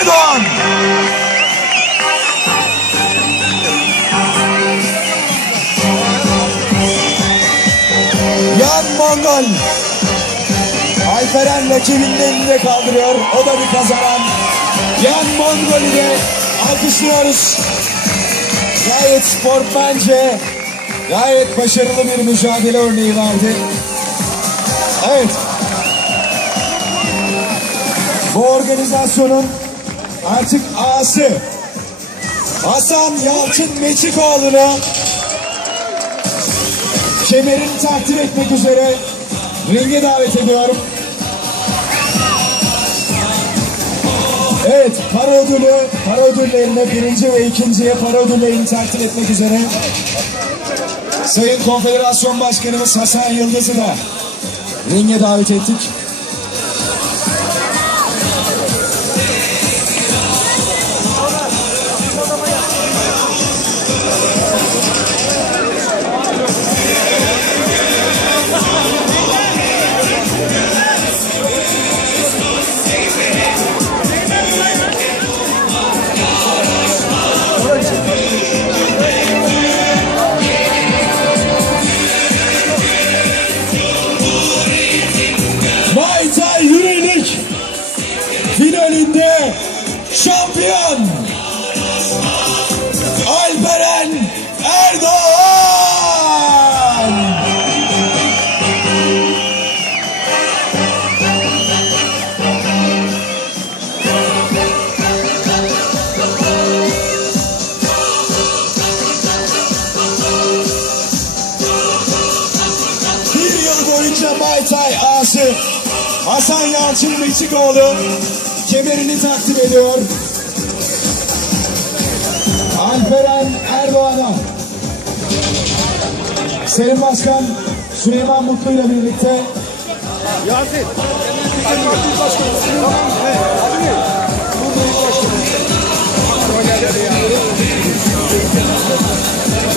Erdoğan. Yan Mongol. Alperen rakibinin elinde kaldırıyor. O da bir kazanan. Yan Mongol'ü de alkışlıyoruz. Gayet spor bence. Gayet başarılı bir mücadele örneği verdi. Evet. Bu organizasyonun artık ağası Hasan Yalçın Meçikoğlu'na kemerini takdim etmek üzere ringe davet ediyorum. Evet, para ödülü, para ödüllerine birinci ve ikinciye para ödüllerini takdim etmek üzere Sayın Konfederasyon Başkanımız Hasan Yıldız'ı da ringe davet ettik. Şampiyon Alperen Erdoğan. Bir yıl boyunca Muay Thai ağası Hasan Yalçın Beşikoğlu kemerini takdim ediyor. Sayın Başkan Süleyman Mutlu ile birlikte Yasin.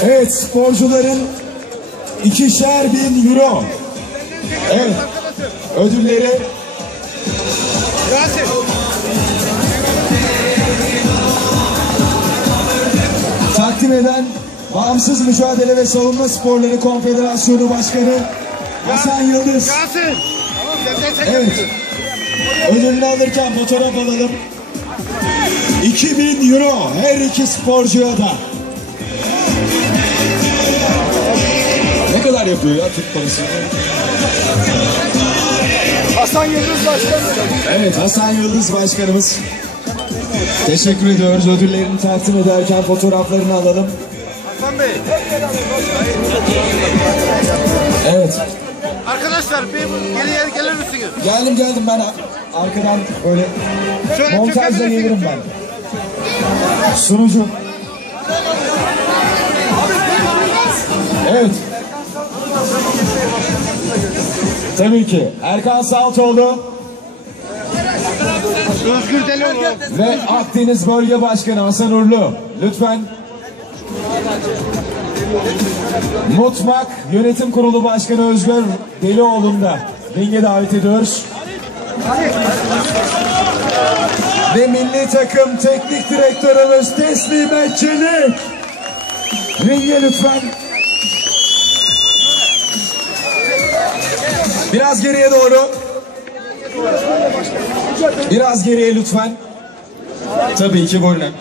Evet sporcuların ikişer bin euro evet ödülleri Yasin. takdim eden Bağımsız Mücadele ve Savunma Sporları Konfederasyonu Başkanı Hasan Yıldız. Yasin. Evet. Ödülünü alırken fotoğraf alalım. 2000 euro her iki sporcuya da. Ne kadar yapıyor ya Türk parası? Hasan Yıldız Başkanım. Evet Hasan Yıldız Başkanımız. Teşekkür ediyoruz. Ödüllerini takdim ederken fotoğraflarını alalım. Hasan Bey. Evet. Arkadaşlar bir geriye gelir misiniz? Geldim geldim ben arkadan böyle Şöyle montajla gelirim ben. Sunucu. Evet. Tabii ki. Erkan Saltoğlu Özgür Delioğlu. ve Akdeniz Bölge Başkanı Hasan Urlu. Lütfen. Mutmak Yönetim Kurulu Başkanı Özgür Delioğlu'nu da ringe davet ediyoruz. Ve milli takım teknik direktörümüz Teslimet Çelik. Ringe lütfen. Biraz geriye doğru. Biraz geriye lütfen. Tabii ki buyurun.